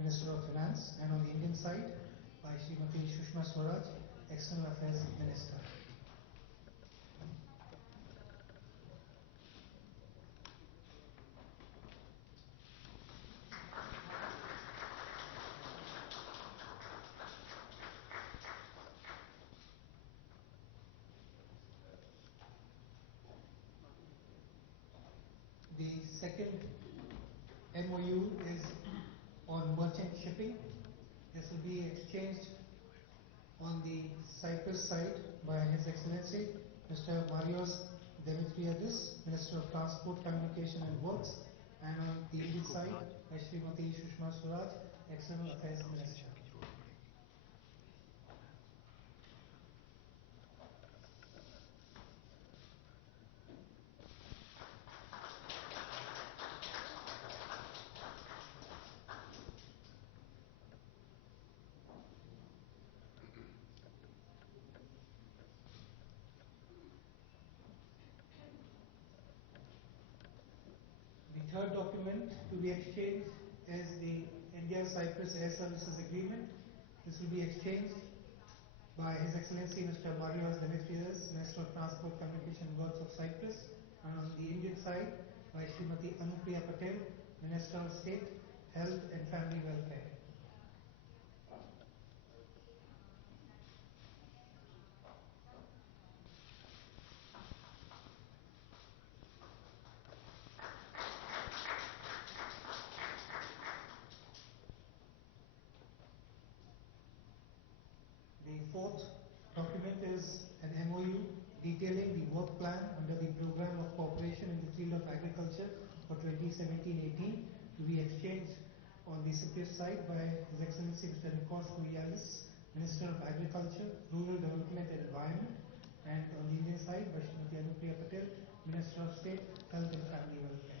Minister of Finance, and on the Indian side by Srimati Sushma Swaraj, External Affairs Minister. The second MOU is on merchant shipping. This will be exchanged on the Cyprus side by His Excellency Mr. Marios Demetriadis, Minister of Transport, Communication and Works, and on the Indian side by Srimati Sushma Swaraj, External Affairs Minister. The third document to be exchanged is the India-Cyprus Air Services Agreement. This will be exchanged by His Excellency Mr. Marios Demetriadis, Minister of Transport, Communication and Works of Cyprus, and on the Indian side by Srimati Anupriya Patel, Minister of State, Health and Family Welfare. The fourth document is an MOU detailing the work plan under the Program of Cooperation in the Field of Agriculture for 2017-18 to be exchanged on the Cyprus side by His Excellency Mr. Nicos, Minister of Agriculture, Rural Development and Environment, and on the Indian side by Srimati Anupriya Patel, Minister of State, Health and Family Welfare.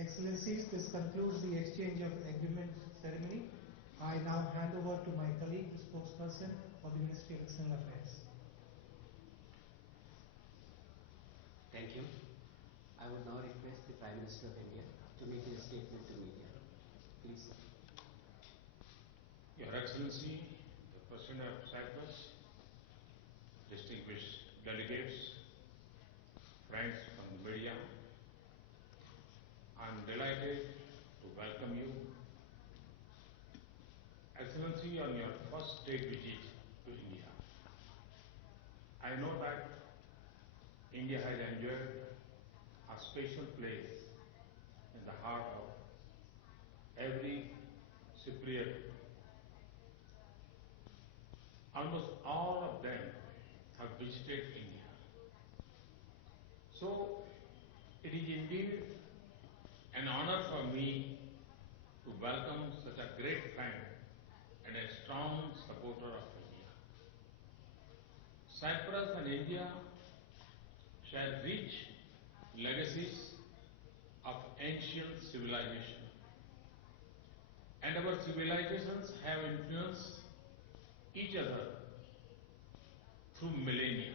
Excellencies, this concludes the exchange of agreement ceremony. I now hand over to my colleague, the spokesperson of the Ministry of External Affairs. Thank you. I would now request the Prime Minister of India to make a statement to media. Please. Your Excellency, the President of Cyprus, distinguished delegates, friends from the media, I am delighted to welcome you, Excellency, on your first state visit to India. I know that India has enjoyed a special place in the heart of every Cypriot. Almost all of them have visited India. So it is indeed an honor for me to welcome such a great friend and a strong supporter of India. Cyprus and India share rich legacies of ancient civilization, and our civilizations have influenced each other through millennia.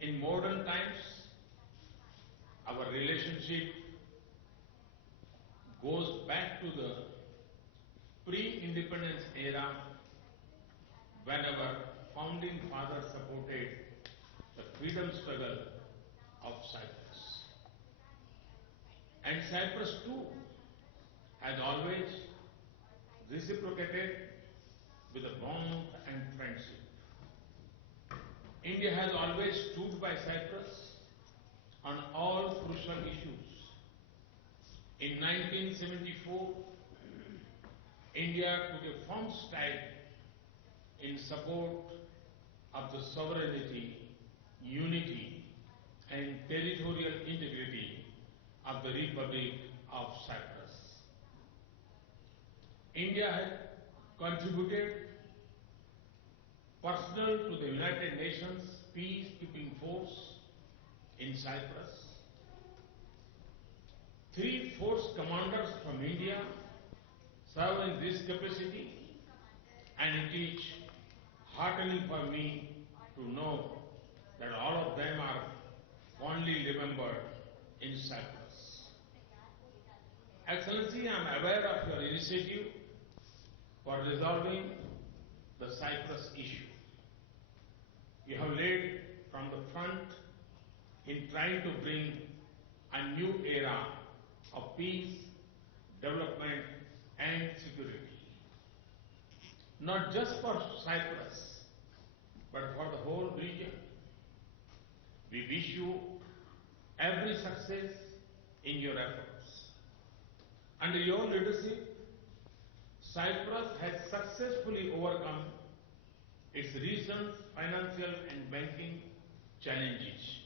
In modern times, our relationship goes back to the pre-independence era, when our founding fathers supported the freedom struggle of Cyprus. And Cyprus too has always reciprocated with a warmth and friendship. India has always stood by Cyprus on all crucial issues. In 1974, India took a firm stand in support of the sovereignty, unity, and territorial integrity of the Republic of Cyprus. India has contributed personal to the United Nations peacekeeping force in Cyprus. Three force commanders from India serve in this capacity, and it is heartening for me to know that all of them are fondly remembered in Cyprus. Excellency, I am aware of your initiative for resolving the Cyprus issue. You have led from the front in trying to bring a new era of peace, development and security. Not just for Cyprus, but for the whole region. We wish you every success in your efforts. Under your leadership, Cyprus has successfully overcome its recent financial and banking challenges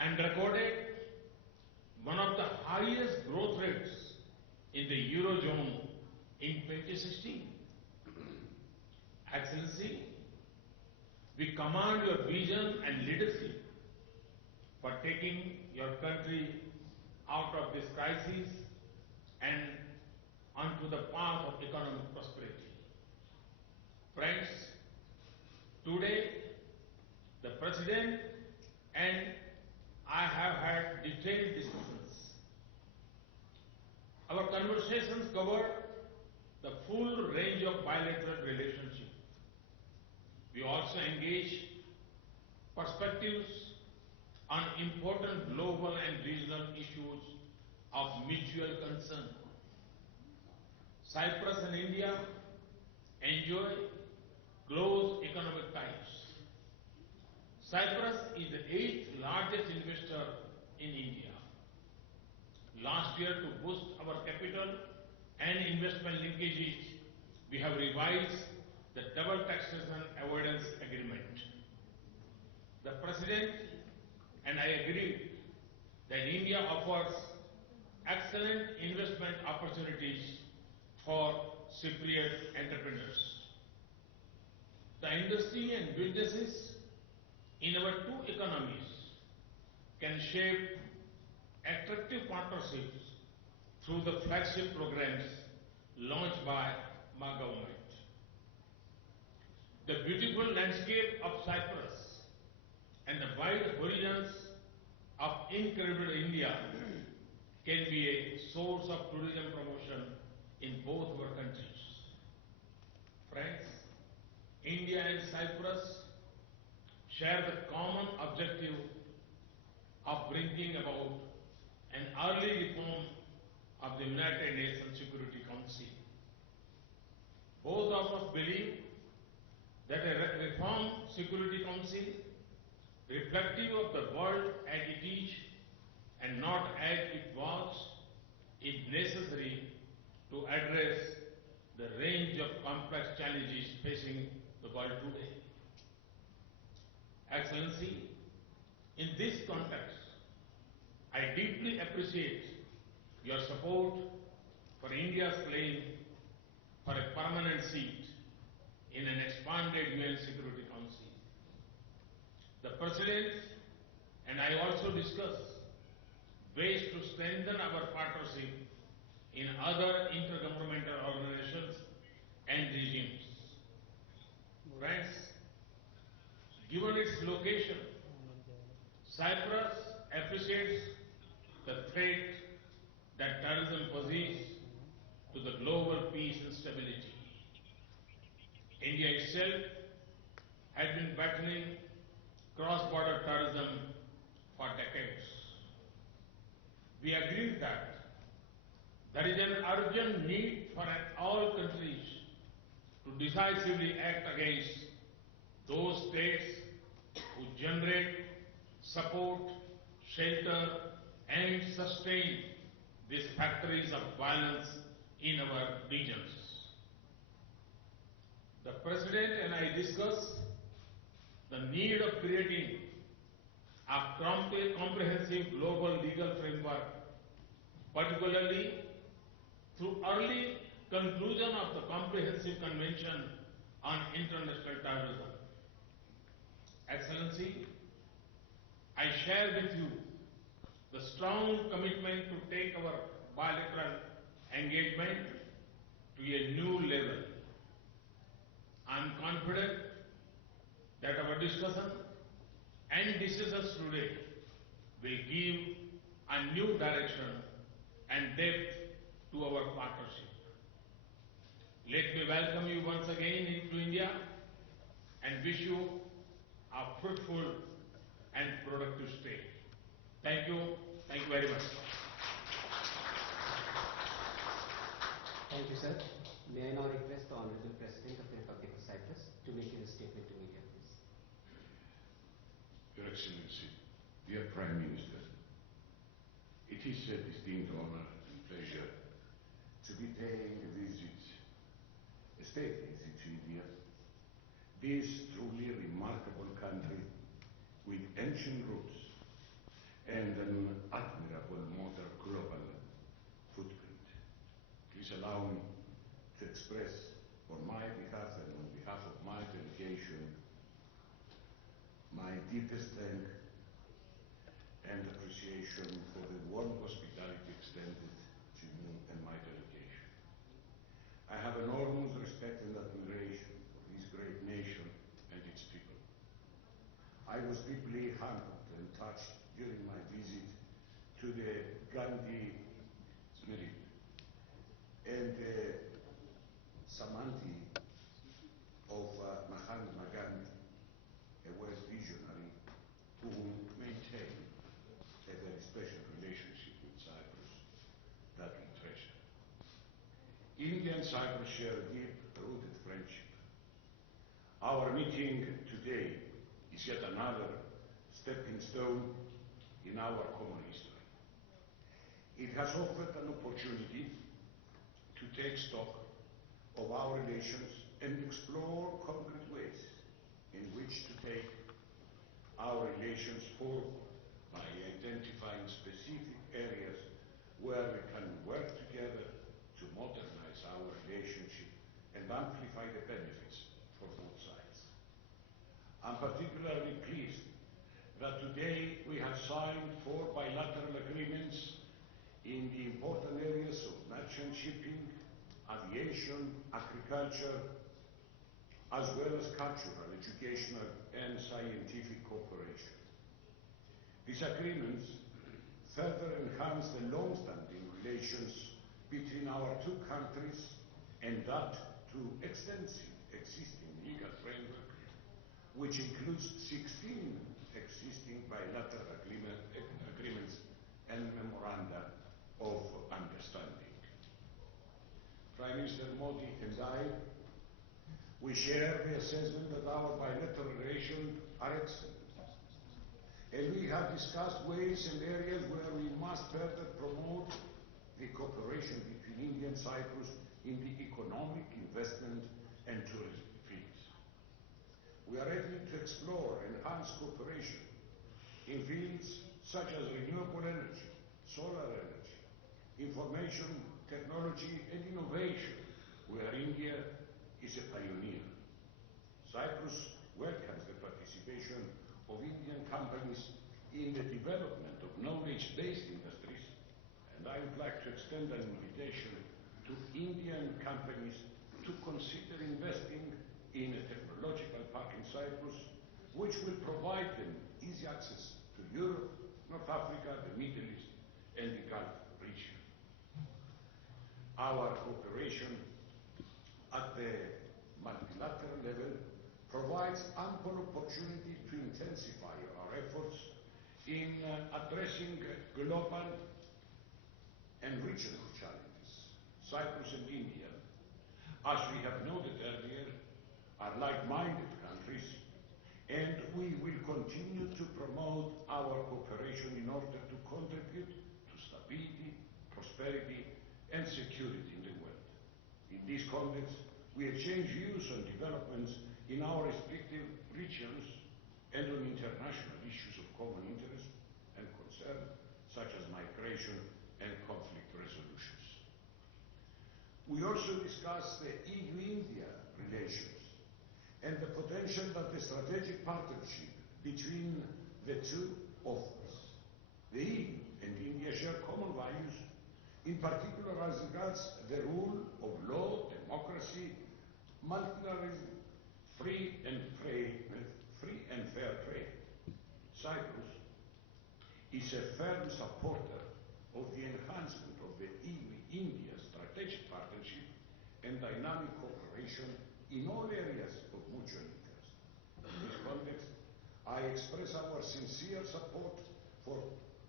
and recorded one of the highest growth rates in the Eurozone in 2016. Excellency, we command your vision and leadership for taking your country out of this crisis and onto the path of economic prosperity. Friends, today the President and I have had detailed discussions. Our conversations covered the full range of bilateral relationship. We also engaged perspectives on important global and regional issues of mutual concern. Cyprus and India enjoy close economic ties. Cyprus is the 8th largest investor in India. Last year, to boost our capital and investment linkages, we have revised the double taxation avoidance agreement. The President and I agreed that India offers excellent investment opportunities for Cypriot entrepreneurs. The industry and businesses in our two economies can shape attractive partnerships through the flagship programs launched by my government. The beautiful landscape of Cyprus and the wide horizons of incredible India can be a source of tourism promotion in both our countries. Friends, India and Cyprus share the common objective of bringing about an early reform of the United Nations Security Council. Both of us believe that a reformed Security Council, reflective of the world as it is and not as it was, is necessary to address the range of complex challenges facing the world today. Excellency, in this context, I deeply appreciate your support for India's claim for a permanent seat in an expanded UN Security Council. The President and I also discussed ways to strengthen our partnership in other intergovernmental organizations and regimes. Friends, given its location, Cyprus appreciates the threat that terrorism poses to the global peace and stability. India itself has been battling cross-border terrorism for decades. We agree that there is an urgent need for all countries to decisively act against those states who generate, support, shelter and sustain these factories of violence in our regions. The President and I discussed the need of creating a comprehensive global legal framework, particularly through early conclusion of the Comprehensive Convention on International Terrorism. Excellency, I share with you the strong commitment to take our bilateral engagement to a new level. I am confident that our discussion and decisions today will give a new direction and depth to our partnership. Let me welcome you once again into India and wish you a fruitful and productive stay. Thank you. Thank you very much. Thank you, sir. May I now request the Honorable President of the Republic of Cyprus to make his statement to media, please. Your Excellency, dear Prime Minister, it is a distinct honor and pleasure to be paying a state visit to India, this truly remarkable country with ancient roots and an admirable modern global footprint. Please allow me to express on my behalf and on behalf of my delegation my deepest thanks and appreciation for the warm hospitality extended to me and my delegation. I have enormous respect and admiration for this great nation and its people. I was deeply humbled and touched during my visit to the Gandhi Smriti and the Samadhi of Mahatma Gandhi, a West visionary who maintained a very special relationship with Cyprus that we treasure. India and Cyprus share a deep-rooted friendship. Our meeting today is yet another stepping stone in our common history. It has offered an opportunity to take stock of our relations and explore concrete ways in which to take our relations forward by identifying specific areas where we can work together to modernize our relationship and amplify the benefits for both sides. I'm particularly pleased that today we have signed 4 bilateral agreements in the important areas of merchant shipping, aviation, agriculture, as well as cultural, educational, and scientific cooperation. These agreements further enhance the long-standing relations between our two countries and that to extensive existing legal framework, which includes 16 existing bilateral agreements and memoranda of understanding. Prime Minister Modi and I, we share the assessment that our bilateral relations are excellent. And we have discussed ways and areas where we must further promote the cooperation between India and Cyprus in the economic, investment and tourism fields. We are ready to explore enhanced cooperation in fields such as renewable energy, solar energy, information technology and innovation, where India is a pioneer. Cyprus welcomes the participation of Indian companies in the development of knowledge-based industries, and I would like to extend an invitation to Indian companies to consider investing in a technological park in Cyprus, which will provide them easy access to Europe, North Africa, the Middle East, and the Gulf region. Our cooperation at the multilateral level provides ample opportunity to intensify our efforts in addressing global and regional challenges. Cyprus and India, as we have noted earlier, are like-minded countries, and we will continue to promote our cooperation in order to contribute to stability, prosperity, and security in the world. In this context, we exchange views on developments in our respective regions and on international issues of common interest and concern, such as migration and conflict resolutions. We also discuss the EU-India relations and the potential that the strategic partnership between the two offers. The EU and India share common values, in particular as regards the rule of law, democracy, multilateralism, free and fair trade. Cyprus is a firm supporter of the enhancement of the EU-India strategic partnership and dynamic cooperation in all areas of mutual interest. In this context, I express our sincere support for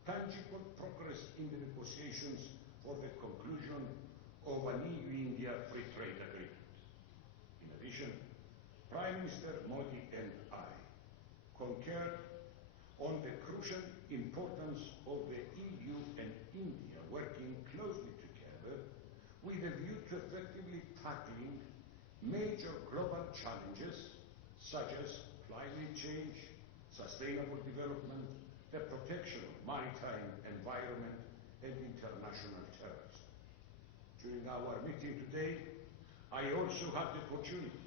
tangible progress in the negotiations for the conclusion of an EU-India free trade agreement. In addition, Prime Minister Modi and I concurred on the crucial importance of the EU and India working closely together with a view to effectively tackling major global challenges such as climate change, sustainable development, the protection of maritime environment, and international terrorism. During our meeting today, I also had the opportunity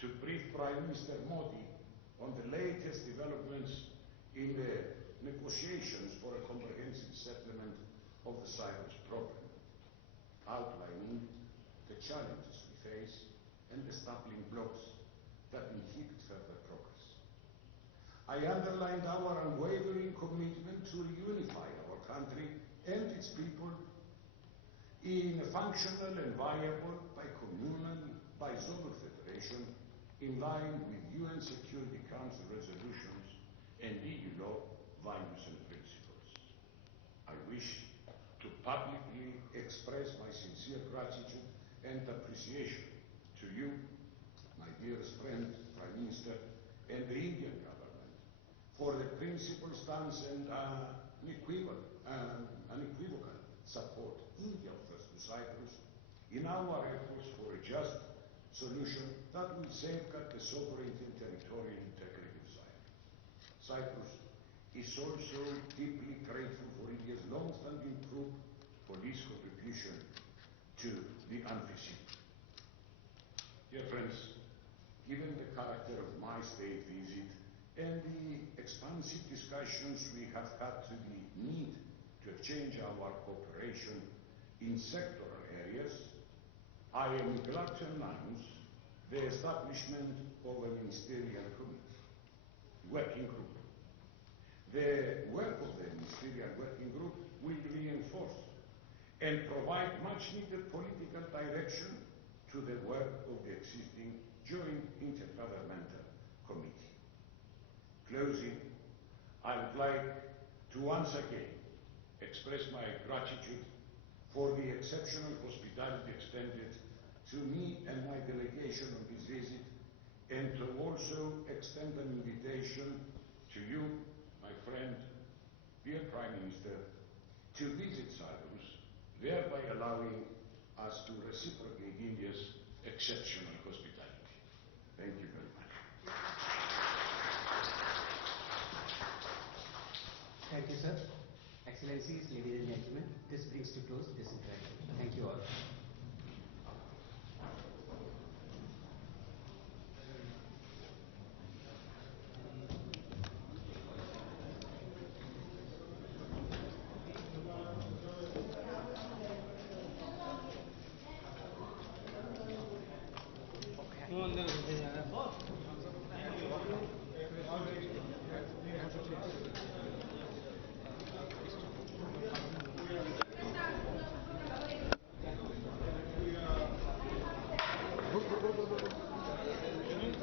to brief Prime Minister Modi on the latest developments in the negotiations for a comprehensive settlement of the Cyprus problem, outlining the challenges we face and the stumbling blocks that inhibit further progress. I underlined our unwavering commitment to reunify our country and its people in a functional and viable bi-communal, bi-zonal federation in line with UN Security Council resolutions and EU law, values and principles. I wish to publicly express my sincere gratitude and appreciation to you, my dearest friend, Prime Minister, and the Indian government for the principled stance and unequivocal support India offers to Cyprus in our efforts for a just solution that will safeguard the sovereignty and territorial integrity of Cyprus. Cyprus is also deeply grateful for India's long-standing police contribution to the unforeseen. Dear friends, given the character of my state visit and the expansive discussions we have had to the need to exchange our cooperation in sectoral areas, I am glad to announce the establishment of a ministerial working group. The work of the ministerial working group will reinforce and provide much needed political direction to the work of the existing Joint Intergovernmental Committee. Closing, I would like to once again express my gratitude for the exceptional hospitality extended to me and my delegation on this visit, and to also extend an invitation to you, my friend, dear Prime Minister, to visit Cyprus, thereby allowing us to reciprocate India's exceptional hospitality. Thank you very much. Thank you, sir. Excellencies, ladies and gentlemen, this brings